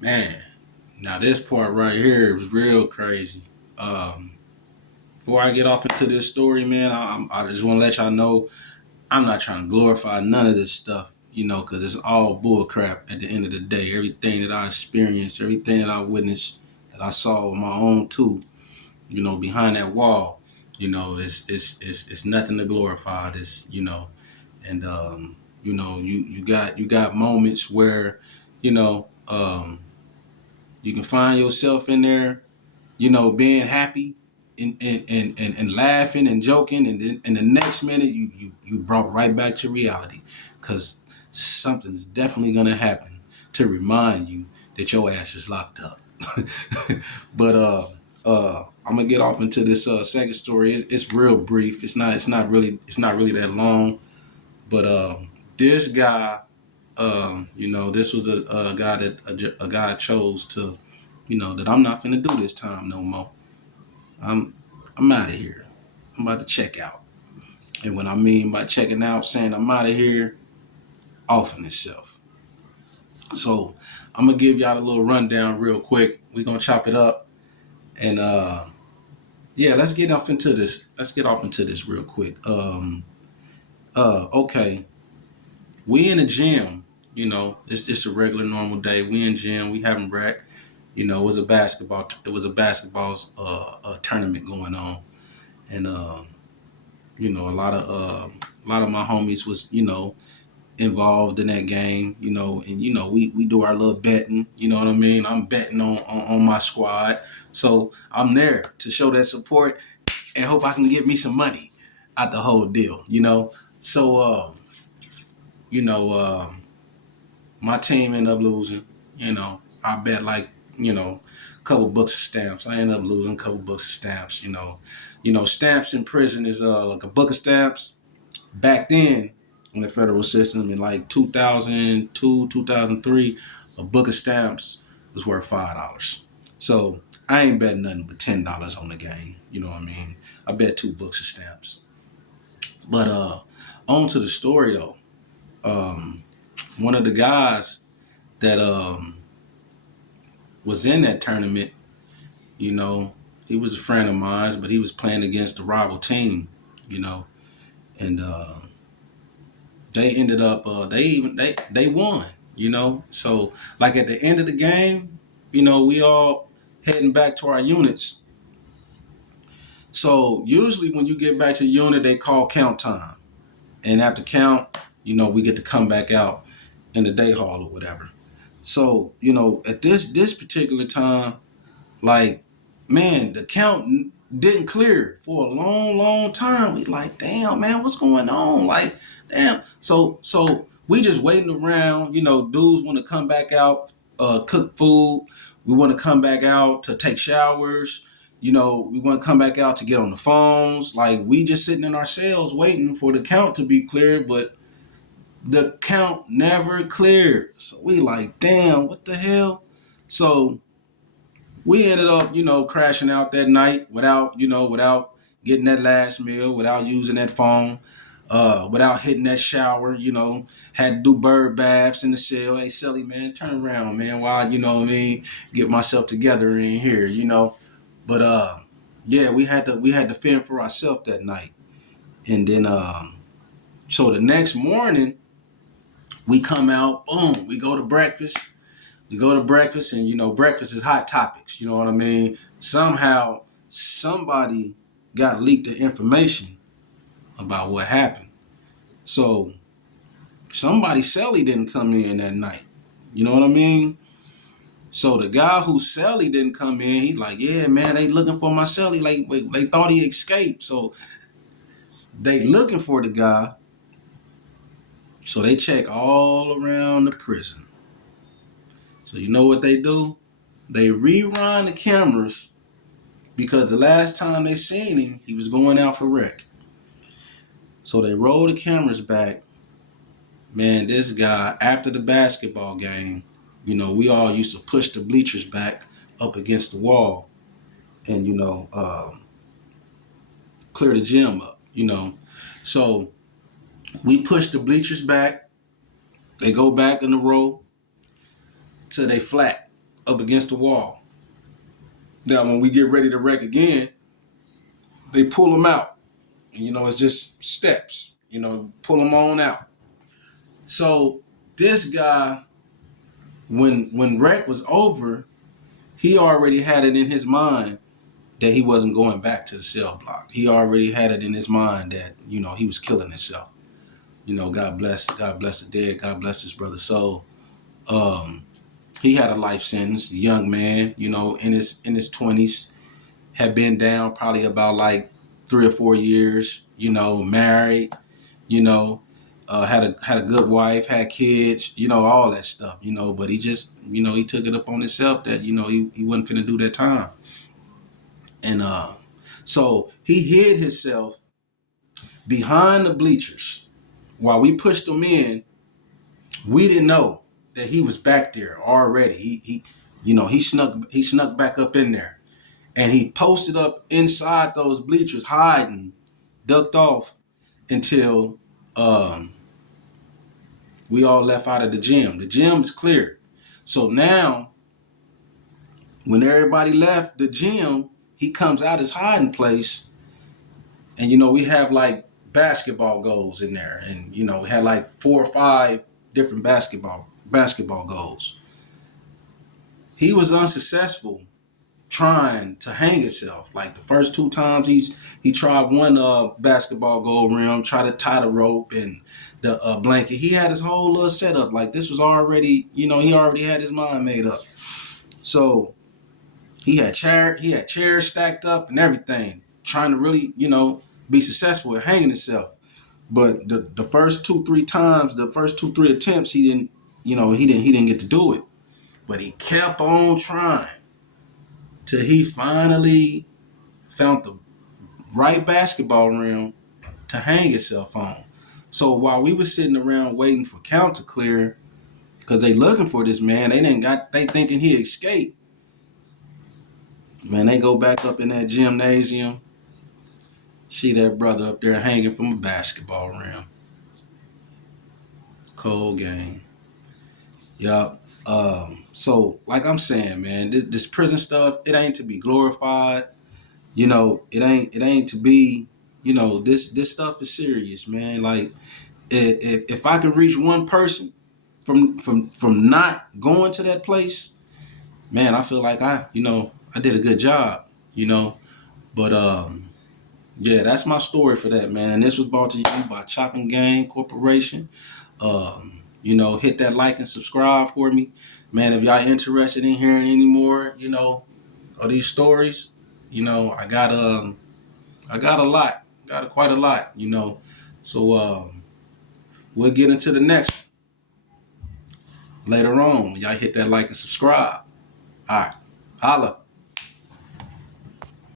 Man, now this part right here was real crazy. Um, Before I get off into this story, man, I just want to let y'all know I'm not trying to glorify none of this stuff, because it's all bull crap at the end of the day. Everything that I experienced, everything that I witnessed, that I saw with my own too, behind that wall, it's nothing to glorify. And you got moments where, you know, um, you can find yourself in there, being happy and laughing and joking, and then in the next minute you brought right back to reality, because something's definitely gonna happen to remind you that your ass is locked up. But I'm gonna get off into this second story. It's real brief. It's not really that long. But this guy, this was a guy that a guy chose to, that I'm not finna do this time no more. I'm I'm out of here. I'm about to check out. And when I mean by checking out, saying I'm out of here, off in itself. So I'm gonna give y'all a little rundown real quick. We're gonna chop it up, and yeah, let's get off into this. Let's get off into this real quick. Okay, we in the gym. It's just a regular normal day. We in gym. We having rec. It was a basketball. It was a basketball tournament going on, and a lot of my homies was involved in that game. And we do our little betting. You know what I mean? I'm betting on my squad, so I'm there to show that support and hope I can get me some money out the whole deal. So you know. My team ended up losing. I bet like a couple books of stamps. I ended up losing a couple books of stamps. Stamps in prison is like a book of stamps. Back then, in the federal system, in like 2002, 2003, a book of stamps was worth $5. So I ain't betting nothing but $10 on the game. You know what I mean? I bet two books of stamps. But on to the story though. Um, One of the guys that was in that tournament, you know, he was a friend of mine, but he was playing against the rival team, you know, and they ended up they won, So like at the end of the game, we all heading back to our units. So usually when you get back to the unit, they call count time, and after count, we get to come back out in the day hall or whatever. So at this particular time, like, man, the count didn't clear for a long, long time. We like, damn, man, what's going on? Like, damn. So we just waiting around. Dudes want to come back out, cook food. We want to come back out to take showers. We want to come back out to get on the phones. Like, we just sitting in our cells waiting for the count to be cleared, but the count never cleared. So we like, damn, what the hell? So we ended up, crashing out that night without getting that last meal, without using that phone, without hitting that shower, had to do bird baths in the cell. Hey, Sally, man, turn around, man, while, what I mean, get myself together in here. But yeah, we had to fend for ourselves that night. And then so the next morning we come out, boom, we go to breakfast. We go to breakfast, and breakfast is hot topics. You know what I mean? Somehow, somebody got leaked the information about what happened. So somebody Sally didn't come in that night. You know what I mean? So the guy who Sally didn't come in, he's like, yeah, man, they looking for my Sally. Like, they thought he escaped. So they looking for the guy. So they check all around the prison. So you know what they do? They rerun the cameras, because the last time they seen him, he was going out for wreck. So they roll the cameras back. Man, this guy, after the basketball game, we all used to push the bleachers back up against the wall and, clear the gym up. So we push the bleachers back. They go back in the row till they flat. up against the wall. Now, when we get ready to wreck again, they pull them out. And, it's just steps. Pull them on out. So this guy, when wreck was over, he already had it in his mind that he wasn't going back to the cell block. He already had it in his mind that he was killing himself. God bless the dead. God bless his brother. So he had a life sentence. A young man, in his 20s, had been down probably about like 3 or 4 years. Married. You know, had a good wife, had kids. All that stuff. But he just he took it up on himself that he wasn't finna do that time. And so he hid himself behind the bleachers while we pushed him in. We didn't know that he was back there already. He snuck back up in there, and he posted up inside those bleachers, hiding, ducked off until we all left out of the gym. The gym is cleared. So now, when everybody left the gym, he comes out his hiding place, and we have like basketball goals in there, and we had like 4 or 5 different basketball goals. He was unsuccessful trying to hang himself. Like the first 2 times he tried one basketball goal rim, tried to tie the rope and the blanket. He had his whole little setup. Like this was already, he already had his mind made up. So he had chairs stacked up and everything, trying to really, be successful at hanging himself. But the first 2, 3 times, the first 2, 3 attempts, he didn't get to do it. But he kept on trying till he finally found the right basketball rim to hang himself on. So while we were sitting around waiting for count to clear, because they looking for this man, they thinking he escaped. Man, they go back up in that gymnasium, see that brother up there hanging from a basketball rim. Cold game. Yup. So like I'm saying, man, this prison stuff, it ain't to be glorified. It ain't to be. This stuff is serious, man. Like if I could reach one person from not going to that place, man, I feel like I did a good job. But yeah, that's my story for that, man. And this was brought to you by Chopp'N Gang Corporation. Hit that like and subscribe for me, man. If y'all interested in hearing any more, of these stories, I got a lot, got quite a lot, So we'll get into the next one later on. Y'all hit that like and subscribe. All right, holla.